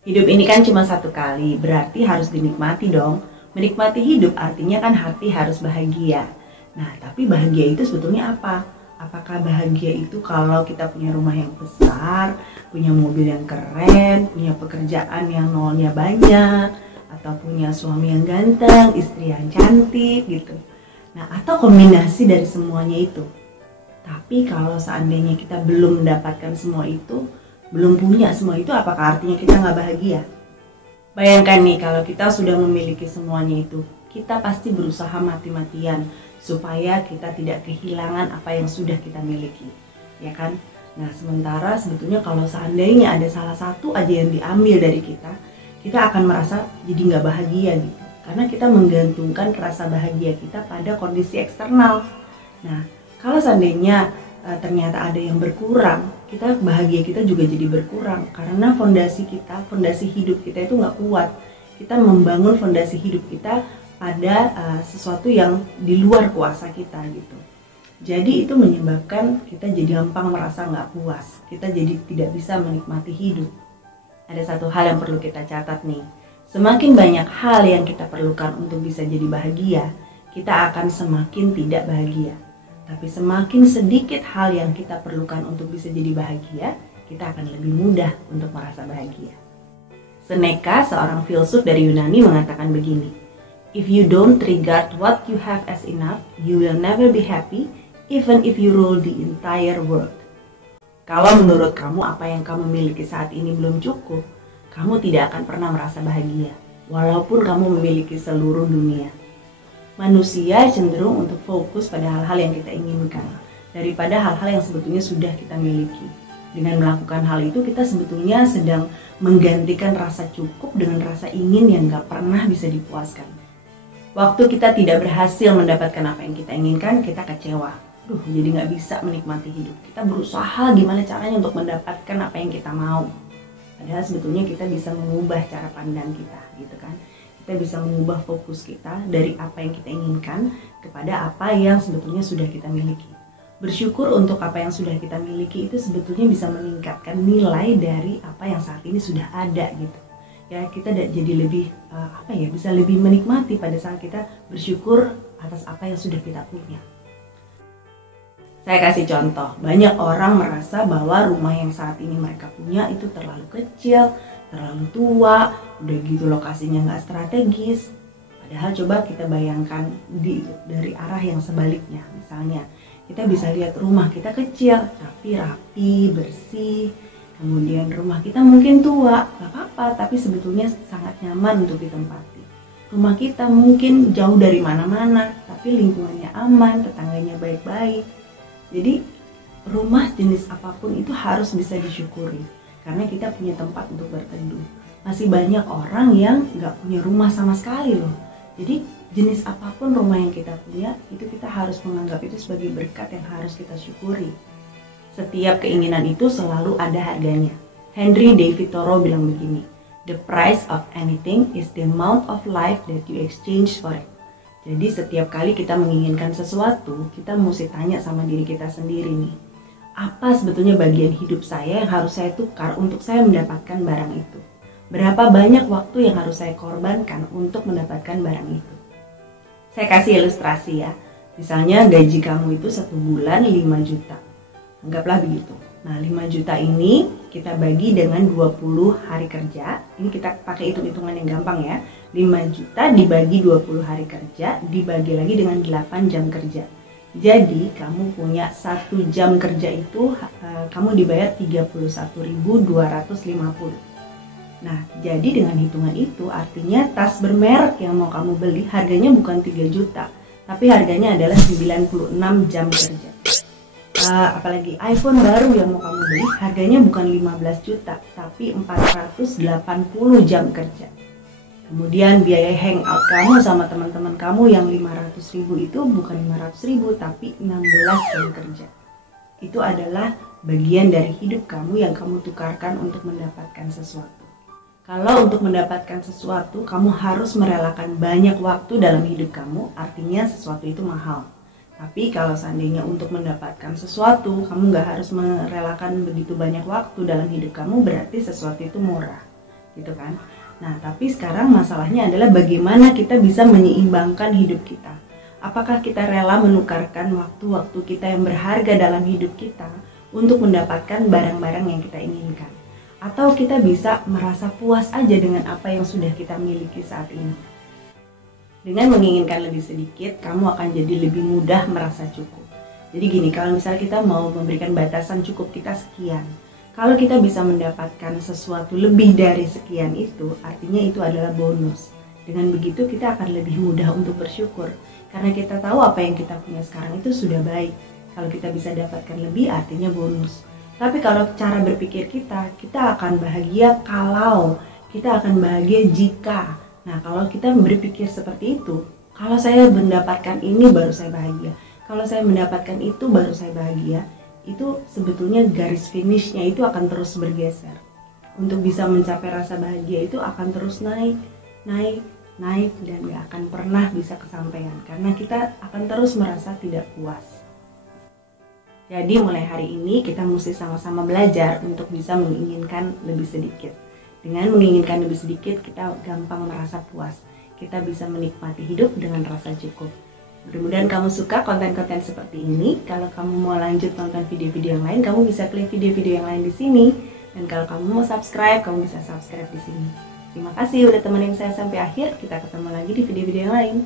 Hidup ini kan cuma satu kali, berarti harus dinikmati dong. Menikmati hidup artinya kan hati harus bahagia. Nah, tapi bahagia itu sebetulnya apa? Apakah bahagia itu kalau kita punya rumah yang besar, punya mobil yang keren, punya pekerjaan yang nolnya banyak, atau punya suami yang ganteng, istri yang cantik gitu. Nah, atau kombinasi dari semuanya itu. Tapi kalau seandainya kita belum mendapatkan semua itu, belum punya semua itu, apakah artinya kita nggak bahagia? Bayangkan nih, kalau kita sudah memiliki semuanya itu, kita pasti berusaha mati-matian supaya kita tidak kehilangan apa yang sudah kita miliki, ya kan? Nah, sementara sebetulnya kalau seandainya ada salah satu aja yang diambil dari kita akan merasa jadi nggak bahagia gitu. Karena kita menggantungkan rasa bahagia kita pada kondisi eksternal. Nah, kalau seandainya ternyata ada yang berkurang, bahagia kita juga jadi berkurang karena fondasi hidup kita itu nggak kuat. Kita membangun fondasi hidup kita pada sesuatu yang di luar kuasa kita gitu. Jadi itu menyebabkan kita jadi gampang merasa nggak puas. Kita jadi tidak bisa menikmati hidup. Ada satu hal yang perlu kita catat nih. Semakin banyak hal yang kita perlukan untuk bisa jadi bahagia, kita akan semakin tidak bahagia. Tapi semakin sedikit hal yang kita perlukan untuk bisa jadi bahagia, kita akan lebih mudah untuk merasa bahagia. Seneca, seorang filsuf dari Yunani, mengatakan begini, "If you don't regard what you have as enough, you will never be happy, even if you rule the entire world." Kalau menurut kamu apa yang kamu miliki saat ini belum cukup, kamu tidak akan pernah merasa bahagia, walaupun kamu memiliki seluruh dunia. Manusia cenderung untuk fokus pada hal-hal yang kita inginkan daripada hal-hal yang sebetulnya sudah kita miliki. Dengan melakukan hal itu, kita sebetulnya sedang menggantikan rasa cukup dengan rasa ingin yang gak pernah bisa dipuaskan. Waktu kita tidak berhasil mendapatkan apa yang kita inginkan, kita kecewa. Jadi gak bisa menikmati hidup. Kita berusaha gimana caranya untuk mendapatkan apa yang kita mau. Padahal sebetulnya kita bisa mengubah cara pandang kita, gitu kan. Kita bisa mengubah fokus kita dari apa yang kita inginkan kepada apa yang sebetulnya sudah kita miliki. Bersyukur untuk apa yang sudah kita miliki itu sebetulnya bisa meningkatkan nilai dari apa yang saat ini sudah ada gitu. Ya, kita jadi lebih bisa lebih menikmati pada saat kita bersyukur atas apa yang sudah kita punya. Saya kasih contoh, banyak orang merasa bahwa rumah yang saat ini mereka punya itu terlalu kecil, terlalu tua, udah gitu lokasinya nggak strategis. Padahal coba kita bayangkan dari arah yang sebaliknya. Misalnya kita bisa lihat rumah kita kecil tapi rapi, bersih. Kemudian rumah kita mungkin tua, nggak apa-apa, tapi sebetulnya sangat nyaman untuk ditempati. Rumah kita mungkin jauh dari mana-mana, tapi lingkungannya aman, tetangganya baik-baik. Jadi rumah jenis apapun itu harus bisa disyukuri. Karena kita punya tempat untuk berteduh. Masih banyak orang yang nggak punya rumah sama sekali loh. Jadi jenis apapun rumah yang kita punya, itu kita harus menganggap itu sebagai berkat yang harus kita syukuri. Setiap keinginan itu selalu ada harganya. Henry David Thoreau bilang begini, "The price of anything is the amount of life that you exchange for it." Jadi setiap kali kita menginginkan sesuatu, kita mesti tanya sama diri kita sendiri nih. Apa sebetulnya bagian hidup saya yang harus saya tukar untuk saya mendapatkan barang itu? Berapa banyak waktu yang harus saya korbankan untuk mendapatkan barang itu? Saya kasih ilustrasi ya. Misalnya gaji kamu itu 1 bulan 5 juta. Anggaplah begitu. Nah, 5 juta ini kita bagi dengan 20 hari kerja. Ini kita pakai hitung-hitungan yang gampang ya. 5 juta dibagi 20 hari kerja, dibagi lagi dengan 8 jam kerja. Jadi kamu punya 1 jam kerja itu kamu dibayar 31.250. Nah, jadi dengan hitungan itu artinya tas bermerek yang mau kamu beli harganya bukan 3 juta, tapi harganya adalah 96 jam kerja. Apalagi iPhone baru yang mau kamu beli harganya bukan 15 juta, tapi 480 jam kerja. Kemudian biaya hangout kamu sama teman-teman kamu yang 500.000 itu bukan 500.000 tapi 16 jam kerja. Itu adalah bagian dari hidup kamu yang kamu tukarkan untuk mendapatkan sesuatu. Kalau untuk mendapatkan sesuatu kamu harus merelakan banyak waktu dalam hidup kamu, artinya sesuatu itu mahal. Tapi kalau seandainya untuk mendapatkan sesuatu kamu gak harus merelakan begitu banyak waktu dalam hidup kamu, berarti sesuatu itu murah. gitu kan. Nah, tapi sekarang masalahnya adalah bagaimana kita bisa menyeimbangkan hidup kita. Apakah kita rela menukarkan waktu-waktu kita yang berharga dalam hidup kita untuk mendapatkan barang-barang yang kita inginkan? Atau kita bisa merasa puas aja dengan apa yang sudah kita miliki saat ini? Dengan menginginkan lebih sedikit, kamu akan jadi lebih mudah merasa cukup. Jadi gini, kalau misalnya kita mau memberikan batasan cukup kita sekian, kalau kita bisa mendapatkan sesuatu lebih dari sekian itu, artinya itu adalah bonus. Dengan begitu kita akan lebih mudah untuk bersyukur, karena kita tahu apa yang kita punya sekarang itu sudah baik. Kalau kita bisa dapatkan lebih, artinya bonus. Tapi kalau cara berpikir kita akan bahagia kalau, kita akan bahagia jika. Nah, kalau kita berpikir seperti itu, kalau saya mendapatkan ini baru saya bahagia, kalau saya mendapatkan itu baru saya bahagia, itu sebetulnya garis finishnya itu akan terus bergeser. Untuk bisa mencapai rasa bahagia itu akan terus naik, dan gak akan pernah bisa kesampaian, karena kita akan terus merasa tidak puas. Jadi mulai hari ini kita mesti sama-sama belajar untuk bisa menginginkan lebih sedikit. Dengan menginginkan lebih sedikit, kita gampang merasa puas. Kita bisa menikmati hidup dengan rasa cukup. Mudah-mudahan kamu suka konten-konten seperti ini. Kalau kamu mau lanjut nonton video-video yang lain, kamu bisa klik video-video yang lain di sini. Dan kalau kamu mau subscribe, kamu bisa subscribe di sini. Terima kasih udah temenin saya sampai akhir. Kita ketemu lagi di video-video yang lain.